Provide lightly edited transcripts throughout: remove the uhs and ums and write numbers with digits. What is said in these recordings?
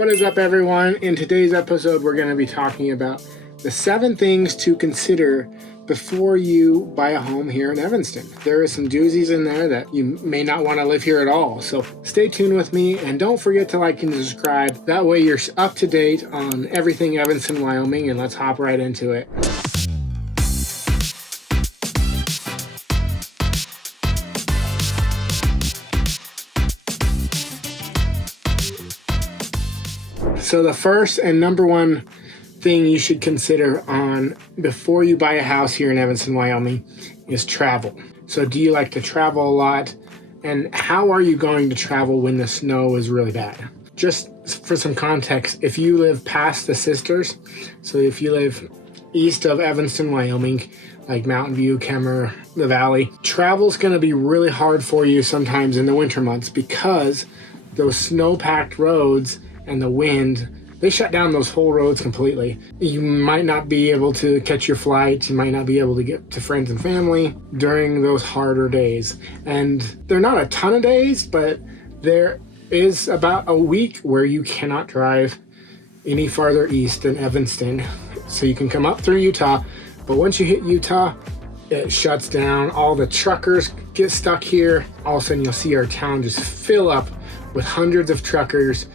What is up, everyone? In today's episode, we're going to be talking about the 7 things to consider before you buy a home here in Evanston. There are some doozies in there that you may not want to live here at all. So stay tuned with me and don't forget to like and subscribe. That way you're up to date on everything Evanston, Wyoming, and let's hop right into it. So the first and number one thing you should consider on before you buy a house here in Evanston, Wyoming is travel. So do you like to travel a lot? And how are you going to travel when the snow is really bad? Just for some context, if you live past the Sisters, so if you live east of Evanston, Wyoming, like Mountain View, Kemmer, the Valley, travel's going to be really hard for you sometimes in the winter months because those snow-packed roads and the wind, they shut down those whole roads completely. You might not be able to catch your flights. You might not be able to get to friends and family during those harder days. And they're not a ton of days, but there is about a week where you cannot drive any farther east than Evanston. So you can come up through Utah, but once you hit Utah, it shuts down. All the truckers get stuck here. All of a sudden you'll see our town just fill up with hundreds of truckers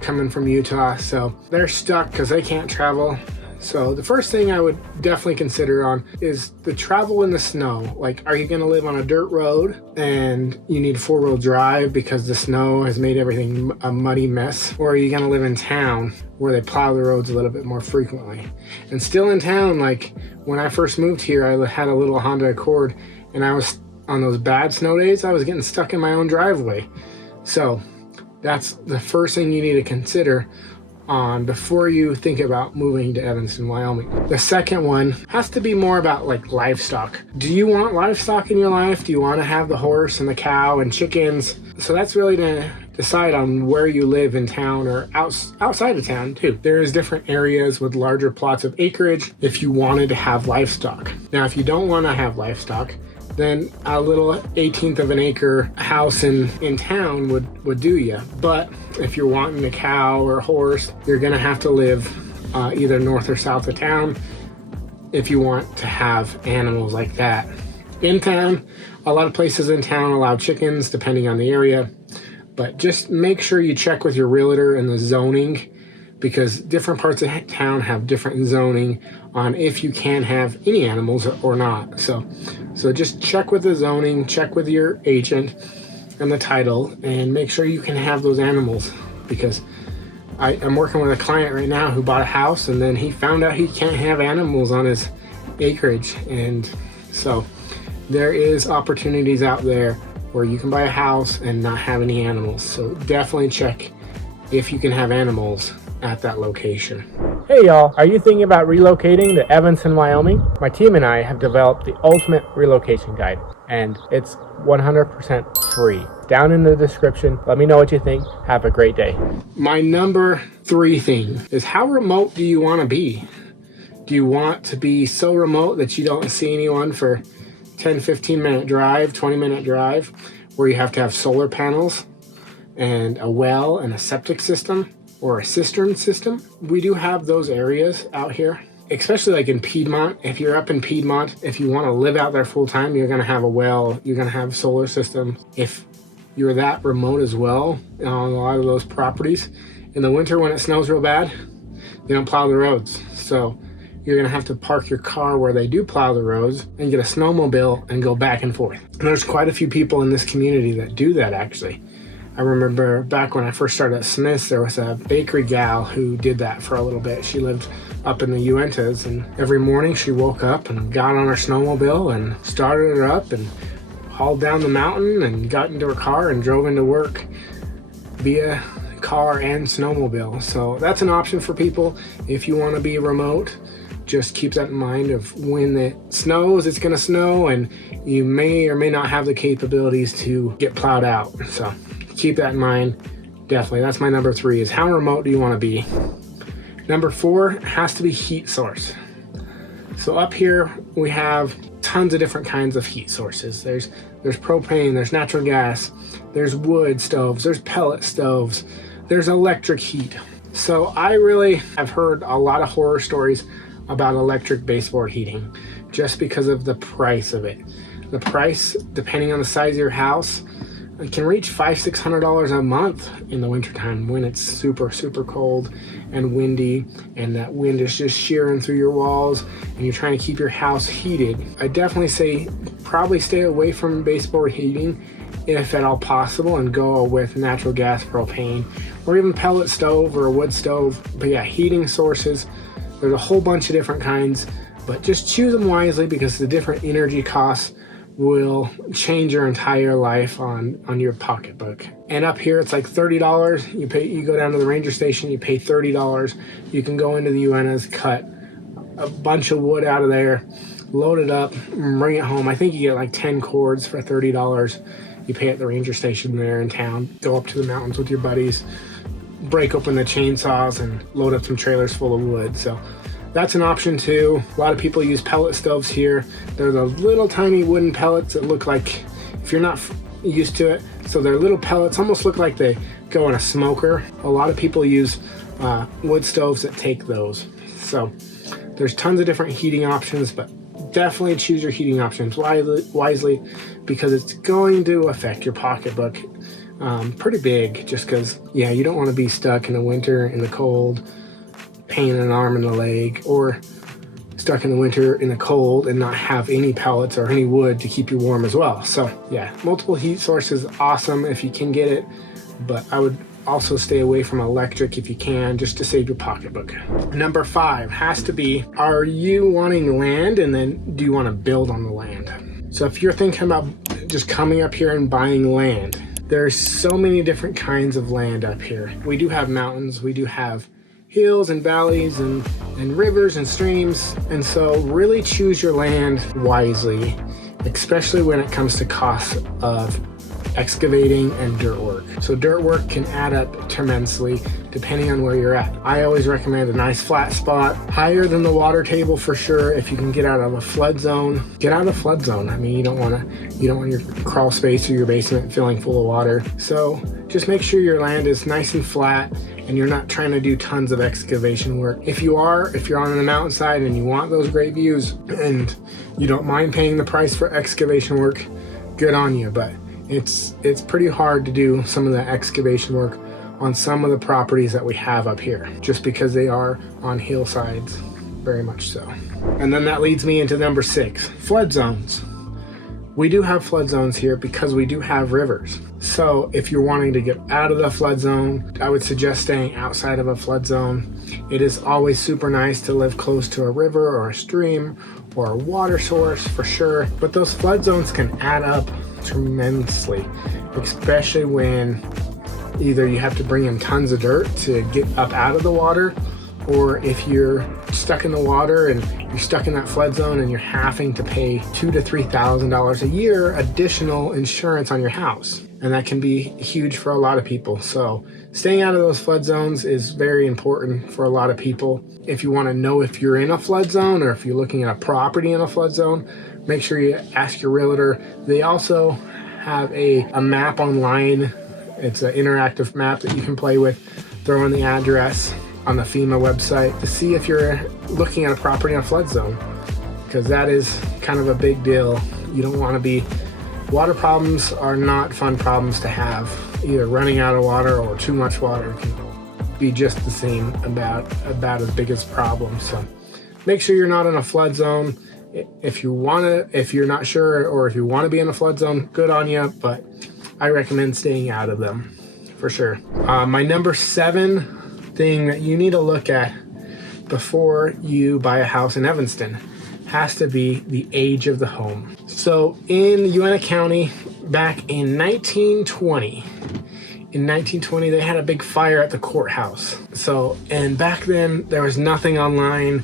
coming from Utah. So they're stuck because they can't travel. So the first thing I would definitely consider on is the travel in the snow. Like, are you going to live on a dirt road and you need 4-wheel drive because the snow has made everything a muddy mess? Or are you going to live in town where they plow the roads a little bit more frequently? And still in town, like when I first moved here, I had a little Honda Accord, and I was on those bad snow days, I was getting stuck in my own driveway. So that's the first thing you need to consider on before you think about moving to Evanston, Wyoming. The second one has to be more about like livestock. Do you want livestock in your life? Do you want to have the horse and the cow and chickens? So that's really to decide on where you live in town or outside of town too. There's different areas with larger plots of acreage if you wanted to have livestock. Now, if you don't want to have livestock, then a little 1/18 of an acre house in town would do you. But if you're wanting a cow or a horse, you're gonna have to live either north or south of town if you want to have animals like that. In town, a lot of places in town allow chickens depending on the area, but just make sure you check with your realtor and the zoning, because different parts of town have different zoning on if you can have any animals or not. So just check with the zoning, check with your agent and the title, and make sure you can have those animals. Because I'm working with a client right now who bought a house, and then he found out he can't have animals on his acreage. And so there is opportunities out there where you can buy a house and not have any animals. So definitely check if you can have animals at that location. Hey y'all, are you thinking about relocating to Evanston, Wyoming? My team and I have developed the ultimate relocation guide, and it's 100% free. Down in the description, let me know what you think. Have a great day. My number 3 thing is, how remote do you want to be? Do you want to be so remote that you don't see anyone for 10-15 minute drive, 20-minute drive, where you have to have solar panels and a well and a septic system or a cistern system? We do have those areas out here, especially like in Piedmont. If you're up in Piedmont, if you want to live out there full time, you're going to have a well, you're going to have solar system. If you're that remote as well on a lot of those properties, in the winter when it snows real bad, they don't plow the roads. So you're going to have to park your car where they do plow the roads and get a snowmobile and go back and forth. And there's quite a few people in this community that do that, actually. I remember back when I first started at Smith's, there was a bakery gal who did that for a little bit. She lived up in the Uintas, and every morning she woke up and got on her snowmobile and started her up and hauled down the mountain and got into her car and drove into work via car and snowmobile. So that's an option for people if you want to be remote. Just keep that in mind of when it snows, it's going to snow, and you may or may not have the capabilities to get plowed out. So keep that in mind. Definitely. That's my number 3, is how remote do you want to be? Number 4 has to be heat source. So up here we have tons of different kinds of heat sources. There's propane, there's natural gas, there's wood stoves, there's pellet stoves, there's electric heat. So I really have heard a lot of horror stories about electric baseboard heating just because of the price of it. The price, depending on the size of your house, it can reach $500-600 a month in the wintertime when it's super cold and windy, and that wind is just shearing through your walls and you're trying to keep your house heated. I definitely say probably stay away from baseboard heating if at all possible, and go with natural gas, propane, or even pellet stove or a wood stove. But yeah, heating sources, there's a whole bunch of different kinds, but just choose them wisely because the different energy costs will change your entire life on your pocketbook. And up here it's like $30. You go down to the ranger station, you pay $30. You can go into the UNA's, cut a bunch of wood out of there, load it up, bring it home. I think you get like 10 cords for $30. You pay at the ranger station there in town. Go up to the mountains with your buddies, break open the chainsaws and load up some trailers full of wood. So that's an option too. A lot of people use pellet stoves here. They're the little tiny wooden pellets that look like, if you're not used to it, so they're little pellets, almost look like they go in a smoker. A lot of people use wood stoves that take those. So there's tons of different heating options, but definitely choose your heating options wisely because it's going to affect your pocketbook pretty big, just because, yeah, you don't want to be stuck in the winter in the cold, pain in an arm and a leg, or stuck in the winter in the cold and not have any pellets or any wood to keep you warm as well. So yeah, multiple heat sources, awesome if you can get it, but I would also stay away from electric if you can, just to save your pocketbook. Number 5 has to be, are you wanting land and then do you want to build on the land? So if you're thinking about just coming up here and buying land, there's so many different kinds of land up here. We do have mountains, we do have hills and valleys and rivers and streams, and so really choose your land wisely, especially when it comes to costs of excavating and dirt work. So dirt work can add up tremendously depending on where you're at. I always recommend a nice flat spot, higher than the water table for sure. If you can get out of a flood zone, get out of the flood zone. I mean, you don't want your crawl space or your basement filling full of water. So just make sure your land is nice and flat and you're not trying to do tons of excavation work. If you're on the mountainside and you want those great views and you don't mind paying the price for excavation work, good on you. But it's pretty hard to do some of the excavation work on some of the properties that we have up here, just because they are on hillsides, very much so. And then that leads me into number 6, flood zones. We do have flood zones here because we do have rivers. So if you're wanting to get out of the flood zone, I would suggest staying outside of a flood zone. It is always super nice to live close to a river or a stream or a water source for sure, but those flood zones can add up tremendously, especially when either you have to bring in tons of dirt to get up out of the water, or if you're stuck in the water and you're stuck in that flood zone and you're having to pay $2,000 to $3,000 a year additional insurance on your house. And that can be huge for a lot of people. So staying out of those flood zones is very important for a lot of people. If you want to know if you're in a flood zone or if you're looking at a property in a flood zone, make sure you ask your realtor. They also have a map online. It's an interactive map that you can play with. Throw in the address on the FEMA website to see if you're looking at a property in a flood zone, because that is kind of a big deal. You don't want to be, water problems are not fun problems to have. Either running out of water or too much water can be just the same, about as big as problem. So make sure you're not in a flood zone. If you're not sure, or if you want to be in a flood zone, good on you, but I recommend staying out of them for sure. My number 7 thing that you need to look at before you buy a house in Evanston has to be the age of the home. So in UNA County, back in 1920, they had a big fire at the courthouse. And back then there was nothing online.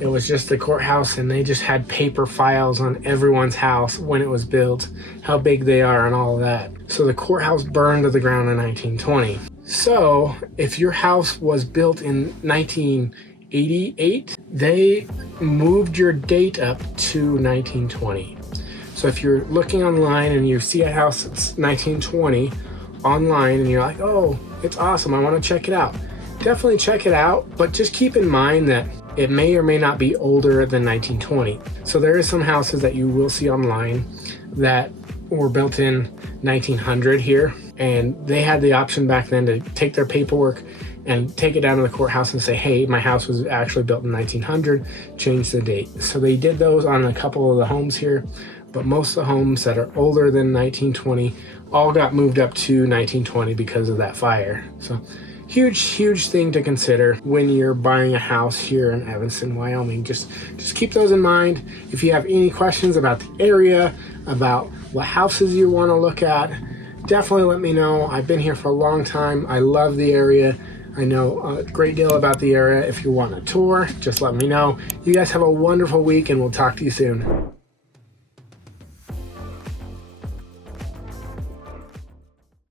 It was just the courthouse, and they just had paper files on everyone's house when it was built, how big they are and all of that. So the courthouse burned to the ground in 1920. So if your house was built in 1988, they moved your date up to 1920. So if you're looking online and you see a house that's 1920 online and you're like, oh, it's awesome, I want to check it out, definitely check it out, but just keep in mind that it may or may not be older than 1920. So there is some houses that you will see online that were built in 1900 here, and they had the option back then to take their paperwork and take it down to the courthouse and say, hey, my house was actually built in 1900, change the date. So they did those on a couple of the homes here, but most of the homes that are older than 1920 all got moved up to 1920 because of that fire. So huge thing to consider when you're buying a house here in Evanston, Wyoming. Just keep those in mind. If you have any questions about the area, about what houses you want to look at, definitely let me know. I've been here for a long time. I love the area. I know a great deal about the area. If you want a tour, just let me know. You guys have a wonderful week, and we'll talk to you soon.